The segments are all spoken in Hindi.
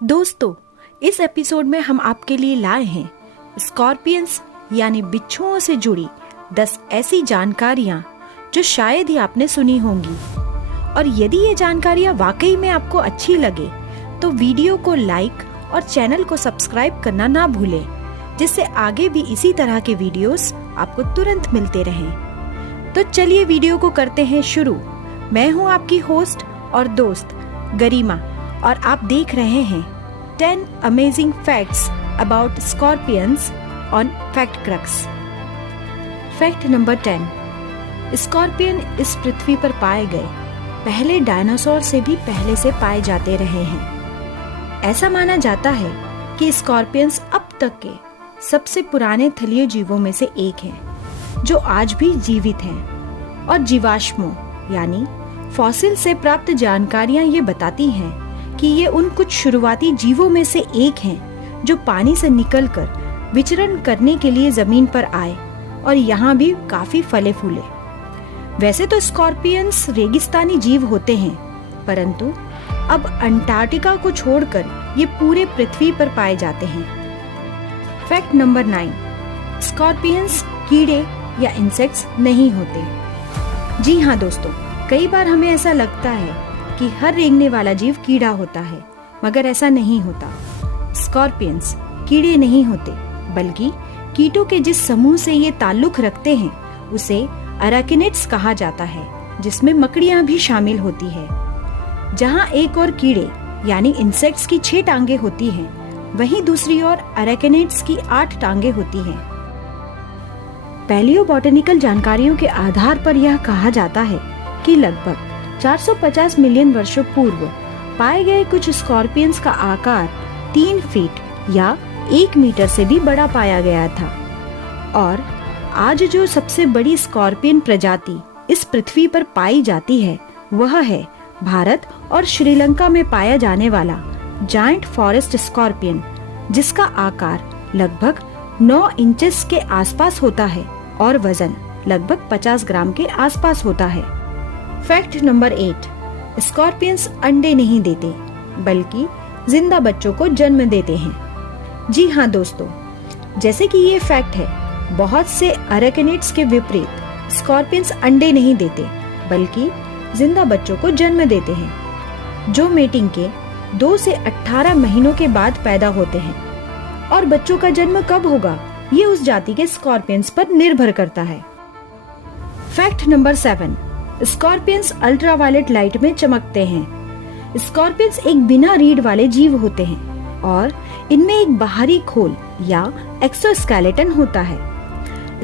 दोस्तों, इस एपिसोड में हम आपके लिए लाए हैं स्कॉर्पियंस यानी बिच्छुओं से जुड़ी 10 ऐसी जानकारियां जो शायद ही आपने सुनी होंगी। और यदि ये जानकारियां वाकई में आपको अच्छी लगे तो वीडियो को लाइक और चैनल को सब्सक्राइब करना ना भूलें, जिससे आगे भी इसी तरह के वीडियोस आपको तुरंत मिलते रहें। तो चलिए वीडियो को करते हैं शुरू। मैं हूं आपकी होस्ट और दोस्त गरिमा और आप देख रहे हैं 10 amazing facts about scorpions on fact crux. Fact number 10, scorpion इस पृथ्वी पर पाए गए पहले डायनासोर से भी पहले से पाए जाते रहे हैं। ऐसा माना जाता है कि स्कॉर्पियंस अब तक के सबसे पुराने थलीय जीवों में से एक हैं, जो आज भी जीवित हैं। और जीवाश्मों यानी फॉसिल से प्राप्त जानकारियां ये बताती हैं कि ये उन कुछ शुरुआती जीवों में से एक हैं जो पानी से निकलकर विचरण करने के लिए जमीन पर आए और यहाँ भी काफी फले फूले। वैसे तो स्कॉर्पियंस रेगिस्तानी जीव होते हैं, परंतु अब अंटार्कटिका को छोड़कर ये पूरे पृथ्वी पर पाए जाते हैं। फैक्ट नंबर 9, स्कॉर्पियंस कीड़े या इंसेक्ट्स नहीं होते। जी हाँ दोस्तों, कई बार हमें ऐसा लगता है कि हर रेंगने वाला जीव कीड़ा होता है, मगर ऐसा नहीं होता। स्कॉर्पियंस कीड़े नहीं होते, बल्कि कीटों के जिस समूह से ये ताल्लुक रखते हैं उसे अराकिनिड्स कहा जाता है, जिसमें मकड़ियां भी शामिल होती है। जहां एक और कीड़े यानी इंसेक्ट्स की 6 टांगे होती हैं, वहीं दूसरी ओर अराकिनिड्स की 8 टांगे होती हैं। पैलियोबोटेनिकल जानकारियों के आधार पर यह कहा जाता है कि लगभग 450 मिलियन वर्षों पूर्व पाए गए कुछ स्कॉर्पियंस का आकार 3 फीट या 1 मीटर से भी बड़ा पाया गया था। और आज जो सबसे बड़ी स्कॉर्पियन प्रजाति इस पृथ्वी पर पाई जाती है वह है भारत और श्रीलंका में पाया जाने वाला जायंट फॉरेस्ट स्कॉर्पियन, जिसका आकार लगभग 9 इंचेस के आसपास होता है और वजन लगभग 50 ग्राम के आसपास होता है। फैक्ट नंबर 8, स्कॉर्पियंस अंडे नहीं देते बल्कि जिंदा बच्चों को जन्म देते हैं। जी हाँ दोस्तों, जैसे कि ये फैक्ट है, बहुत से अराकिनिड्स के विपरीत स्कॉर्पियंस अंडे नहीं देते बल्कि जिंदा बच्चों को जन्म देते हैं, जो मेटिंग के 2 से 18 महीनों के बाद पैदा होते हैं। और बच्चों का जन्म कब होगा ये उस जाति के स्कॉर्पियंस पर निर्भर करता है। Fact number 7, scorpions ultraviolet light में चमकते हैं। स्कॉर्पियंस एक बिना रीढ़ वाले जीव होते हैं और इनमें एक बाहरी खोल या एक्सोस्केलेटन होता है।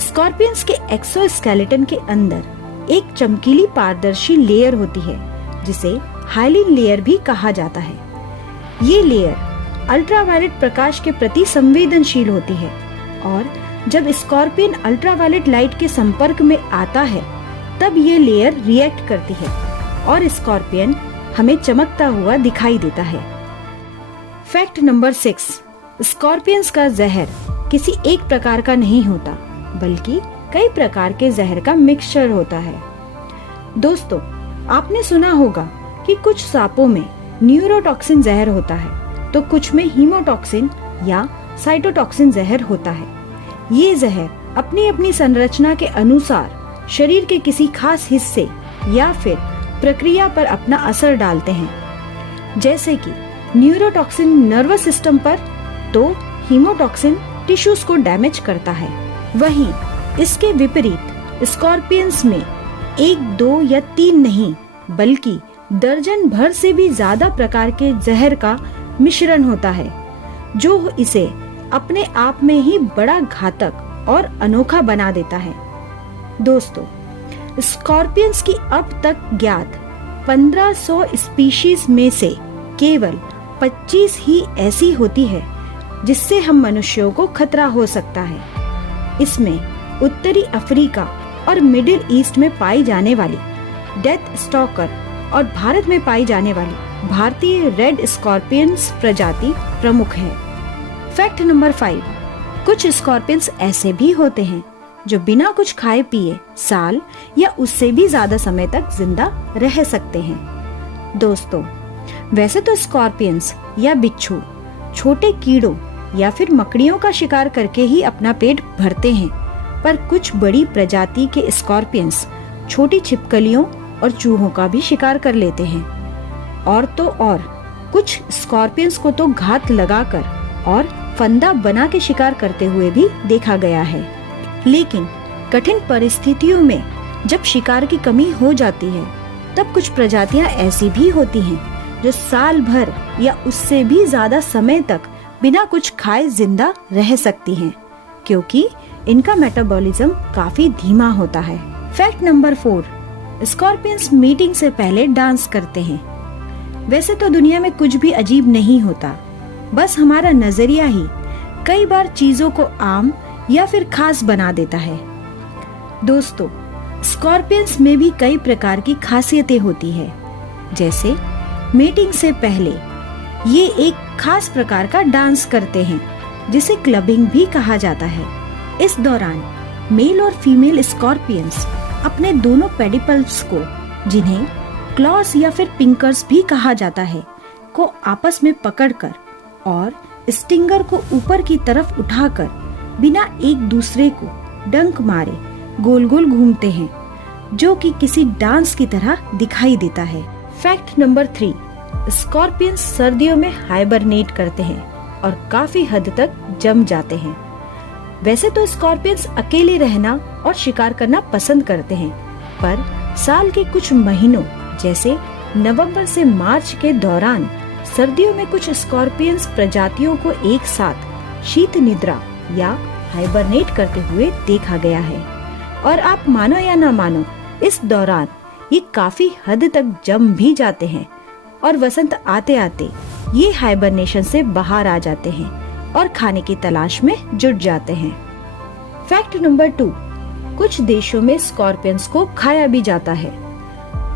स्कॉर्पियंस के एक्सोस्केलेटन के अंदर एक चमकीली पारदर्शी लेयर होती है, जिसे हाइलिन लेयर भी कहा जाता है। ये लेयर अल्ट्रावायलेट प्रकाश के प्रति संवेदनशील होती है और जब स्कॉर्पियन अल्ट्रावायलेट लाइट के संपर्क में आता है तब ये लेयर रिएक्ट करती है और स्कॉर्पियन हमें चमकता हुआ दिखाई देता है। फैक्ट नंबर 6, स्कॉर्पियंस का जहर किसी एक प्रकार का नहीं होता बल्कि कई प्रकार के जहर का मिक्सचर होता है। दोस्तों, आपने सुना होगा कि कुछ सांपों में न्यूरोटॉक्सिन जहर होता है तो कुछ में हीमोटॉक्सिन या साइटोटॉक्सिन जहर होता है। ये जहर अपनी अपनी संरचना के अनुसार शरीर के किसी खास हिस्से या फिर प्रक्रिया पर अपना असर डालते हैं। जैसे कि न्यूरोटॉक्सिन नर्वस सिस्टम पर, तो हीमोटॉक्सिन टिश्यूज को डैमेज करता है। वहीं इसके विपरीत स्कॉर्पियंस में 1, 2 या 3 नहीं बल्कि दर्जन भर से भी ज्यादा प्रकार के जहर का मिश्रण होता है, जो इसे अपने आप में ही बड़ा घातक और अनोखा बना देता है। दोस्तों, स्कॉर्पियंस की अब तक ज्ञात 1500 स्पीशीज में से केवल 25 ही ऐसी होती है जिससे हम मनुष्यों को खतरा हो सकता है। इसमें उत्तरी अफ्रीका और मिडिल ईस्ट में पाई जाने वाली डेथ स्टॉकर और भारत में पाई जाने वाली भारतीय रेड स्कॉर्पियंस प्रजाति प्रमुख है। फैक्ट नंबर 5, कुछ स्कॉर्पियंस ऐसे भी होते हैं जो बिना कुछ खाए पिए साल या उससे भी ज्यादा समय तक जिंदा रह सकते हैं। दोस्तों, वैसे तो स्कॉर्पियंस या बिच्छू छोटे कीड़ों या फिर मकड़ियों का शिकार करके ही अपना पेट भरते हैं, पर कुछ बड़ी प्रजाति के स्कॉर्पियंस छोटी छिपकलियों और चूहों का भी शिकार कर लेते हैं। और तो और कुछ स्कॉर्पियंस को तो घात लगाकर और फंदा बना के शिकार करते हुए भी देखा गया है। लेकिन कठिन परिस्थितियों में जब शिकार की कमी हो जाती है, तब कुछ प्रजातियां ऐसी भी होती हैं जो साल भर या उससे भी ज्यादा समय तक बिना कुछ खाए जिंदा रह सकती हैं, क्योंकि इनका मेटाबॉलिज्म काफी धीमा होता है। फैक्ट नंबर 4, स्कॉर्पियंस मीटिंग से पहले डांस करते हैं। वैसे तो दुनिया में कुछ भी अजीब नहीं होता, बस हमारा नजरिया ही कई बार चीजों को आम या फिर खास बना देता है। दोस्तों, स्कॉर्पियंस में भी कई प्रकार की खासियतें होती है। जैसे मीटिंग से पहले ये एक खास प्रकार का डांस करते हैं जिसे क्लबिंग भी कहा जाता है। इस दौरान मेल और फीमेल स्कॉर्पियंस अपने दोनों पेडिपल्स को, जिन्हें क्लॉस या फिर पिंकर्स भी कहा जाता है, को आपस में पकड़कर और स्टिंगर को ऊपर की तरफ उठाकर बिना एक दूसरे को डंक मारे गोल गोल घूमते हैं, जो कि किसी डांस की तरह दिखाई देता है। फैक्ट नंबर 3, स्कॉर्पियंस सर्दियों में हाइबरनेट करते हैं और काफी हद तक जम जाते हैं। वैसे तो स्कॉर्पियंस अकेले रहना और शिकार करना पसंद करते हैं, पर साल के कुछ महीनों जैसे नवंबर से मार्च के दौरान सर्दियों में कुछ स्कॉर्पियंस प्रजातियों को एक साथ शीत निद्रा या हाइबरनेट करते हुए देखा गया है। और आप मानो या ना मानो, इस दौरान ये काफी हद तक जम भी जाते हैं और वसंत आते आते ये हाइबरनेशन से बाहर आ जाते हैं और खाने की तलाश में जुट जाते हैं। फैक्ट नंबर 2, कुछ देशों में स्कॉर्पियंस को खाया भी जाता है।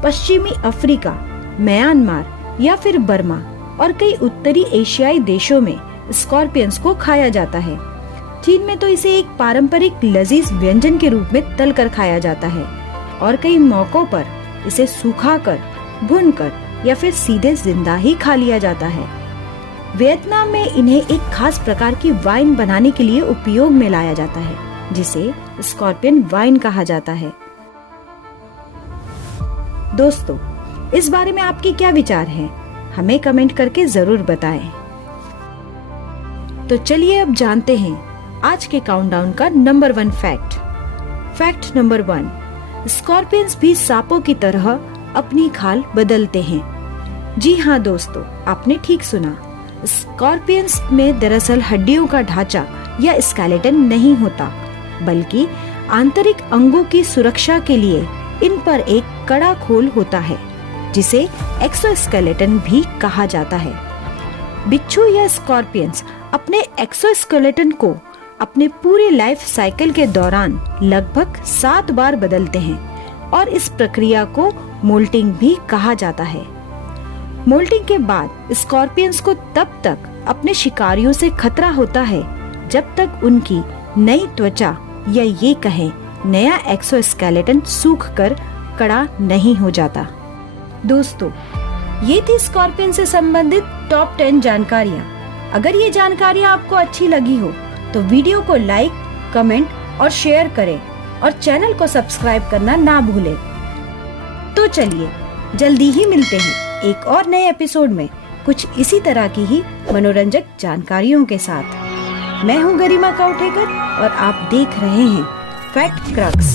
पश्चिमी अफ्रीका, म्यांमार या फिर बर्मा और कई उत्तरी एशियाई देशों में स्कॉर्पियंस को खाया जाता है। चीन में तो इसे एक पारंपरिक लजीज व्यंजन के रूप में तलकर खाया जाता है और कई मौकों पर इसे सुखाकर, भूनकर या फिर सीधे जिंदा ही खा लिया जाता है। वियतनाम में इन्हें एक खास प्रकार की वाइन बनाने के लिए उपयोग में लाया जाता है, जिसे स्कॉर्पियन वाइन कहा जाता है। दोस्तों, इस बारे में आपके क्या विचार हैं? हमें कमेंट करके जरूर बताएं। तो चलिए अब जानते हैं आज के काउंटडाउन का number 1 fact. Fact number 1, scorpions भी सांपों की तरह अपनी खाल बदलते हैं। जी हाँ दोस्तों, आपने ठीक सुना। स्कॉर्पियंस में दरअसल हड्डियों का ढांचा या स्केलेटन नहीं होता, बल्कि आंतरिक अंगों की सुरक्षा के लिए इन पर एक कड़ा खोल होता है, जिसे एक्सोस्केलेटन भी कहा जाता है। बिच्छू या स्कॉर्पियंस अपने एक्सोस्केलेटन को अपने पूरे लाइफ साइकिल के दौरान लगभग 7 बार बदलते हैं और इस प्रक्रिया को मोल्टिंग भी कहा जाता है। मोल्टिंग के बाद स्कॉर्पियंस को तब तक अपने शिकारियों से खतरा होता है जब तक उनकी नई त्वचा या ये कहें नया एक्सोस्केलेटन सूखकर कड़ा नहीं हो जाता। दोस्तों, ये थी स्कॉर्पियन से संबंधित टॉप 10 जानकारियाँ। अगर ये जानकारियाँ आपको अच्छी लगी हो तो वीडियो को लाइक, कमेंट और शेयर करें और चैनल को सब्सक्राइब करना ना भूलें। तो चलिए जल्दी ही मिलते हैं एक और नए एपिसोड में कुछ इसी तरह की ही मनोरंजक जानकारियों के साथ। मैं हूँ गरिमा काउठेकर और आप देख रहे हैं फैक्ट क्रक्स।